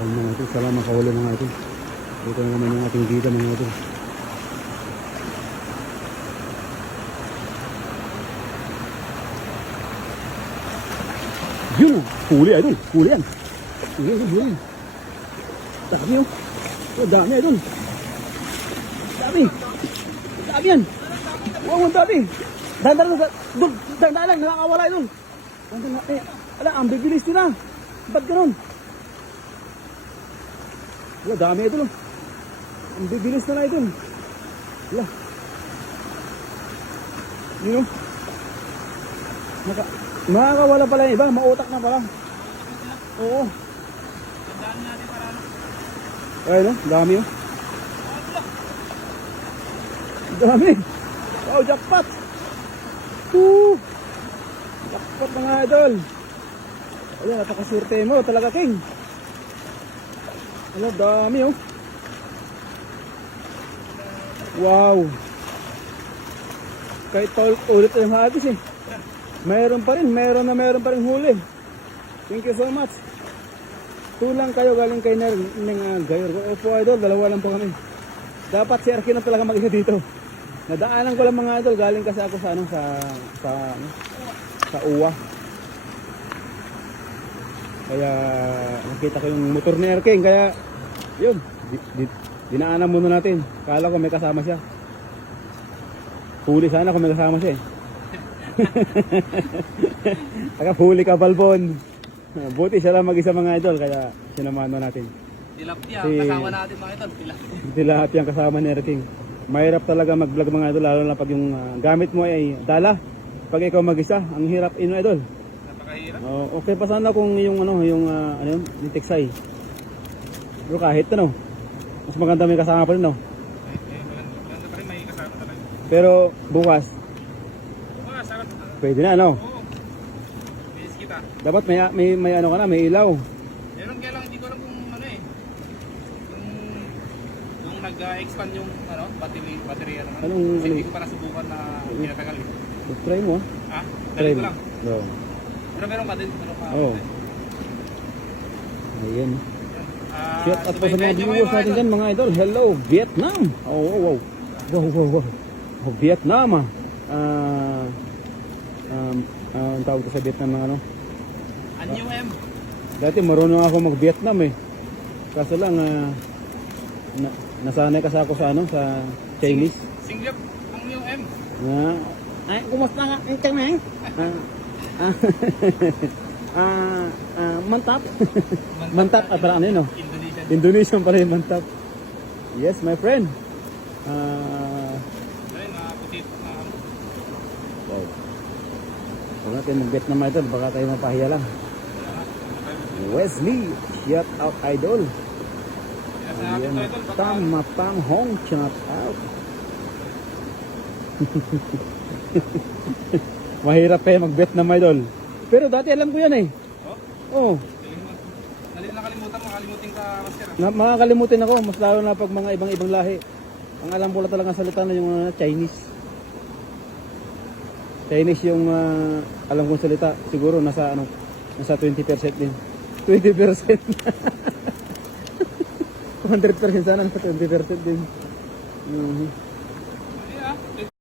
Ayun mga ito, sana makahuli mga ito. Dito na naman yung ating bida mga ito. Yun o, huli idol, huli yan. Huli yan. Dami o. Oh, dami idol. Dami. Dami yan. Wow, ang dami. Dahan-dahan lang, nakakawala idol. Ala, ang bibilis nila. Ba't ganun? Wala, dami idol. Ang bibilis na idol. Wala. Yun o. Nakakawala pala yung iba, mautak na pala. Oo. Ayun o, dami o. Dami. Wow, jackpot. Woo! Jackpot mga idol. Ayan, napakaswerte mo talaga, King. Ayan, dami oh. Wow. Kahit ulit yung hagis eh. Meron pa rin huli. Thank you so much. Tulang kayo galing kay Neng Gayor. Opo idol, dalawa lang po kami. Dapat si Arkin na talaga mag-isa dito. Nadaanan ko lang mga idol, galing kasi ako sa sa uwa. Kaya nakita ko yung motor ni Erking, kaya yun, dinaanan muna natin. Kala ko may kasama siya. Huli sana kung may kasama siya eh. Huli ka Balbon. Buti siya lang mag-isa mga idol, kaya sinamahan natin. Tilapia, kasama natin mga idol. Tilapia ang kasama ni Erking. Mahirap talaga mag-vlog mga idol, lalo na pag yung gamit mo ay dala. Pag ikaw mag-isa, ang hirap idol. Napakahirap. Okay pa sana kung yung yung Teksay. Pero kahit mas maganda may kasama pa rin Maganda pa rin may kasama talaga. Pero bukas, pwede na Oo. Bilis kita. Dapat may may ilaw. Meron kaya lang, hindi ko alam kung yung nag-expand yung baterya naman. Kasi hindi ko pa nasubukan na pinatagal eh. Try mo Ah, Try dali ko mo. lang. Oo. Pero meron pa din. Oo. Ayan. Ah, Shout out po sa mga subaybayan nyo viewers kayo, natin dyan mga idol. Hello, Vietnam! Wow. Oh, Vietnam ah. Ang tawag ko sa Vietnam na Anyo M. Dati marunong ako mag-Vietnam eh. Kaso lang, nasanay kasi ako sa sa Chinese. Singlap ang Anyo M. Ay, kumusta nga? Intang na Mantap. Mantap at parang Indonesian. Indonesian pa rin, mantap. Yes, my friend. Ayun, putit na Wow. Huwag natin mag-Vietnam idol, baka tayo mapahiya lang. Wesley, shout out idol. Ayan, Tam Pang Hong, shout out. Mahirap pa mag-Vietnam idol. Pero dati alam ko yan eh. Oh. Makalimutin ka, master. Makakalimutin ako, mas lalo na pag mga ibang lahi. Ang alam ko lang talaga salita na yung Chinese. Chinese yung alam kong salita. Siguro nasa 20% din. 20%. 100% sana nasa 20% din.